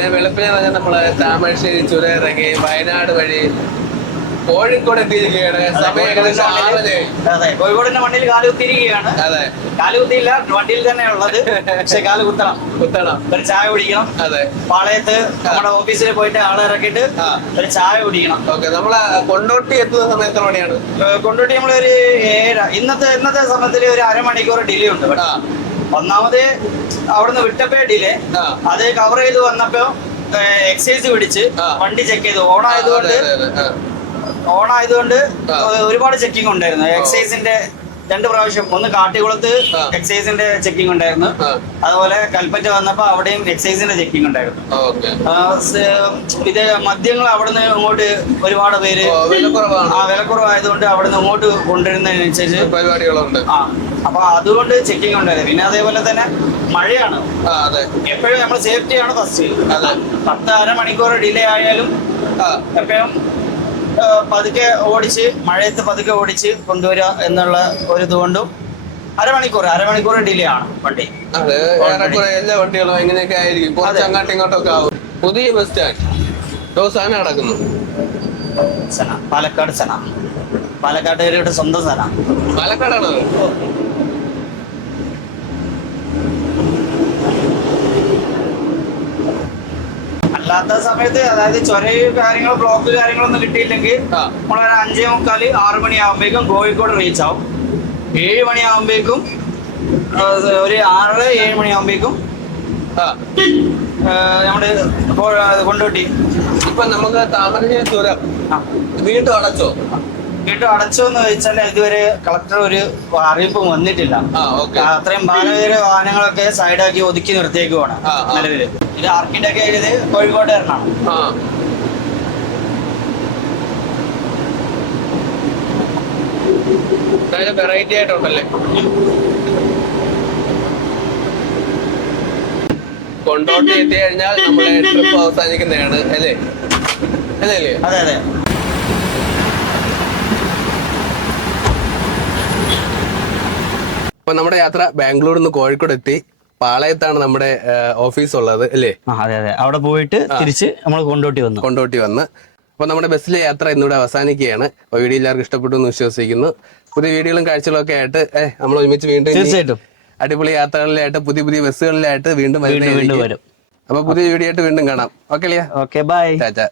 അങ്ങനെ വെളുപ്പിനെ പറഞ്ഞാൽ നമ്മള് താമരശ്ശേരി ചുരം ഇറങ്ങി വയനാട് വഴി കോഴിക്കോട് എത്തിയിരിക്കുകയാണ്. സമയം ഏകദേശം 6:00. അതെ, കോഴിക്കോടിന്റെ മണ്ണിൽ കാലുകുത്തിയിരിക്കുകയാണ്. അതെ, കാലുകുത്തിയില്ല, വണ്ടിയിൽ തന്നെ ഉള്ളത്. പക്ഷെ കാല് കുത്തണം, ഒരു ചായ കുടിക്കണം. അതെ, പാളയത്ത് നമ്മുടെ ഓഫീസിൽ പോയിട്ട് ആളെ ഇറക്കിയിട്ട് ഒരു ചായ കുടിക്കണം. ഓക്കെ. നമ്മള് കൊണ്ടോട്ടി എത്തുന്ന സമയത്ത് എത്ര മണിയാണ്? കൊണ്ടോട്ടി നമ്മളൊരു 7. ഇന്നത്തെ സമയത്തിൽ ഒരു അരമണിക്കൂർ ഡിലേ ഉണ്ട്. ഒന്നാമത് അവിടുന്ന് വിട്ടപ്പോ ഡിലേ, അത് കവർ ചെയ്ത് വന്നപ്പോ എക്സൈസ് പിടിച്ച് വണ്ടി ചെക്ക് ചെയ്തു. ഓണായതുകൊണ്ട് ഒരുപാട് ചെക്കിംഗ് ഉണ്ടായിരുന്നു. എക്സൈസിന്റെ 2 പ്രാവശ്യം, ഒന്ന് കാട്ടിക്കുളത്ത് എക്സൈസിന്റെ ചെക്കിംഗ് ഉണ്ടായിരുന്നു, അതുപോലെ കൽപ്പറ്റ വന്നപ്പോ അവിടെയും എക്സൈസിന്റെ ചെക്കിംഗ് ഉണ്ടായിരുന്നു. ഇത് മദ്യങ്ങൾ അവിടുന്ന് ഇങ്ങോട്ട് ഒരുപാട് പേര് വിലക്കുറവായതുകൊണ്ട് അവിടുന്ന് ഇങ്ങോട്ട് കൊണ്ടുവരുന്നതിനനുസരിച്ച് പരിപാടികളുണ്ട്. അപ്പൊ അതുകൊണ്ട് ചെക്കിംഗ് ഉണ്ടായിരുന്നു. പിന്നെ അതേപോലെ തന്നെ മഴയാണ്, എപ്പോഴും നമ്മൾ സേഫ്റ്റിയാണ് ഫസ്റ്റ്. 10 അരമണിക്കൂർ ഡിലേ ആയാലും എപ്പോഴും പതുക്കെ ഓടിച്ച്, മഴയത്ത് പതുക്കെ ഓടിച്ച് കൊണ്ടുവരിക എന്നുള്ള ഒരു ഇതുകൊണ്ടും അരമണിക്കൂർ ഡിലേ ആണ് വണ്ടി. എല്ലാ വണ്ടികളും എങ്ങനെയൊക്കെ ആയിരിക്കും, കുറച്ച് അങ്ങോട്ടും ഇങ്ങോട്ടൊക്കെ ആവും. പുതിയ ബസ് സ്റ്റാൻഡ് സാധനം നടക്കുന്നു. പാലക്കാട് പാലക്കാട്ടുകാരുടെ സ്വന്തം സ്ഥലം പാലക്കാടാണ്. അല്ലാത്ത സമയത്ത്, അതായത് ചൊരയും കാര്യങ്ങളും ബ്ലോക്ക് കാര്യങ്ങളൊന്നും കിട്ടിയില്ലെങ്കിൽ നമ്മളൊരു 5:45 6 മണിയാകുമ്പോഴേക്കും കോഴിക്കോട് റീച്ച് ആവും. 7 മണിയാകുമ്പോഴേക്കും, ഒരു 6-7 മണിയാകുമ്പോഴേക്കും നമ്മുടെ കൊണ്ടോട്ടി. ഇപ്പൊ നമുക്ക് താമരശ്ശേരി ചുരം വീണ്ടും അടച്ചോ എന്ന് ചോദിച്ചാൽ ഇതുവരെ കളക്ടർ ഒരു അറിയിപ്പ് വന്നിട്ടില്ല. അത്രയും ബാലവേര വാഹനങ്ങളൊക്കെ സൈഡാക്കി ഒതുക്കി നിർത്തിയേക്കുവാണ് നിലവില്. ഇത് ആർക്കിന്റെയൊക്കെ ഇത് കോഴിക്കോട്ടുകാരനാണ്. വെറൈറ്റി ആയിട്ടുണ്ടല്ലേ. കൊണ്ടോട്ടി എത്തി കഴിഞ്ഞാൽ നമ്മളെ ട്രിപ്പ് അവസാനിക്കുന്നതാണ് അല്ലേ? അതെ. അപ്പൊ നമ്മുടെ യാത്ര ബാംഗ്ലൂരിൽ നിന്ന് കോഴിക്കോട് എത്തി. പാളയത്താണ് നമ്മുടെ ഓഫീസ് ഉള്ളത് അല്ലേ? അതെ. അവിടെ പോയിട്ട് തിരിച്ച് നമ്മൾ കൊണ്ടോട്ടി വന്ന് അപ്പൊ നമ്മുടെ ബസ്സിലെ യാത്ര ഇന്നിവിടെ അവസാനിക്കുകയാണ്. അപ്പൊ വീഡിയോ എല്ലാവർക്കും ഇഷ്ടപ്പെട്ടു എന്ന് വിശ്വസിക്കുന്നു. പുതിയ വീഡിയോകളും കാഴ്ചകളും ഒക്കെ ആയിട്ട് നമ്മൾ ഒരുമിച്ച് വീണ്ടും തീർച്ചയായിട്ടും അടിപൊളി യാത്രകളിലായിട്ട് പുതിയ ബസ്സുകളിലായിട്ട് വീണ്ടും വരും. അപ്പൊ പുതിയ വീഡിയോ ആയിട്ട് വീണ്ടും കാണാം. Okay, bye. ചാച്ചാ.